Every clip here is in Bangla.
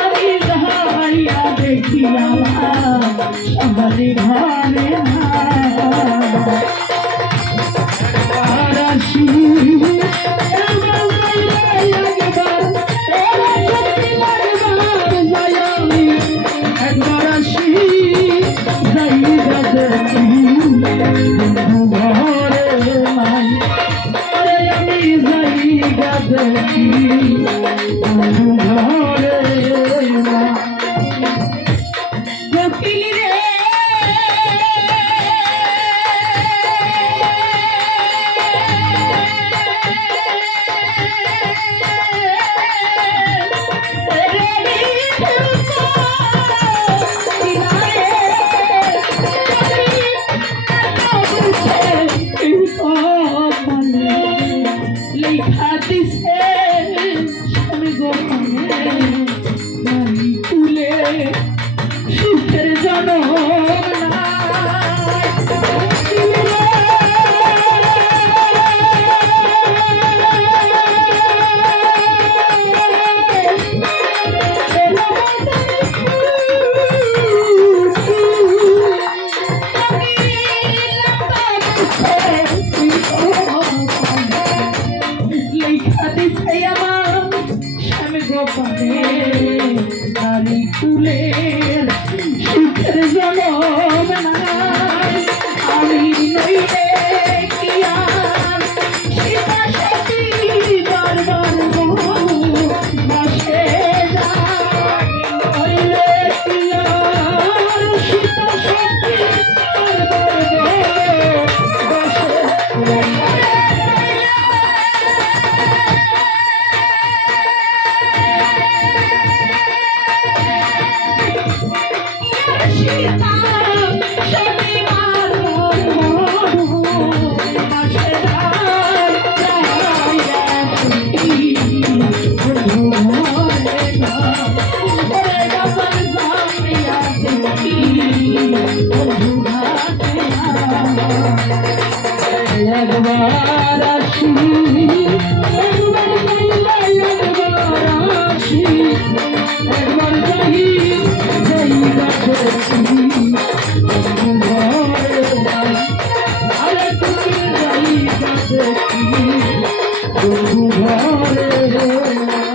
আমি যাহা দেখিলাম সবারই একবার আসি একবার চাইলা একবার আসি একবার চাহি জায়গা করছি ঘরে ঘরে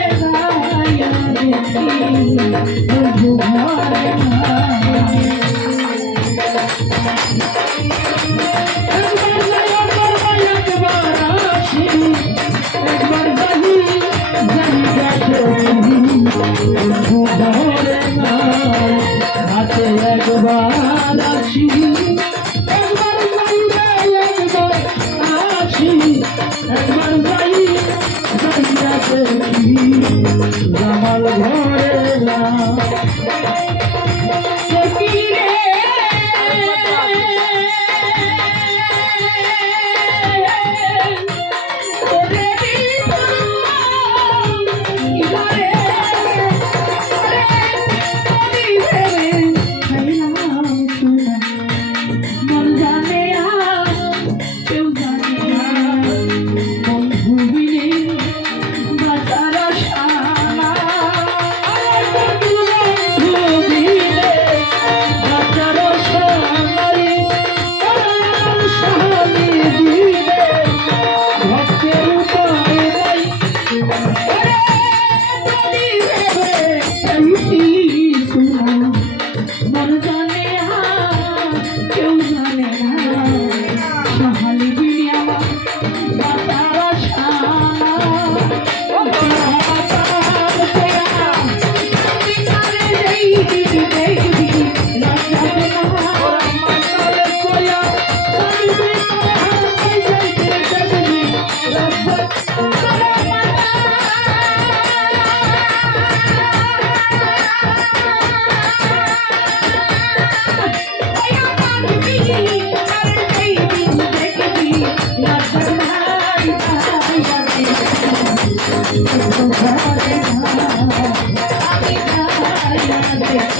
একবার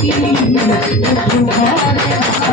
一只哈巴狗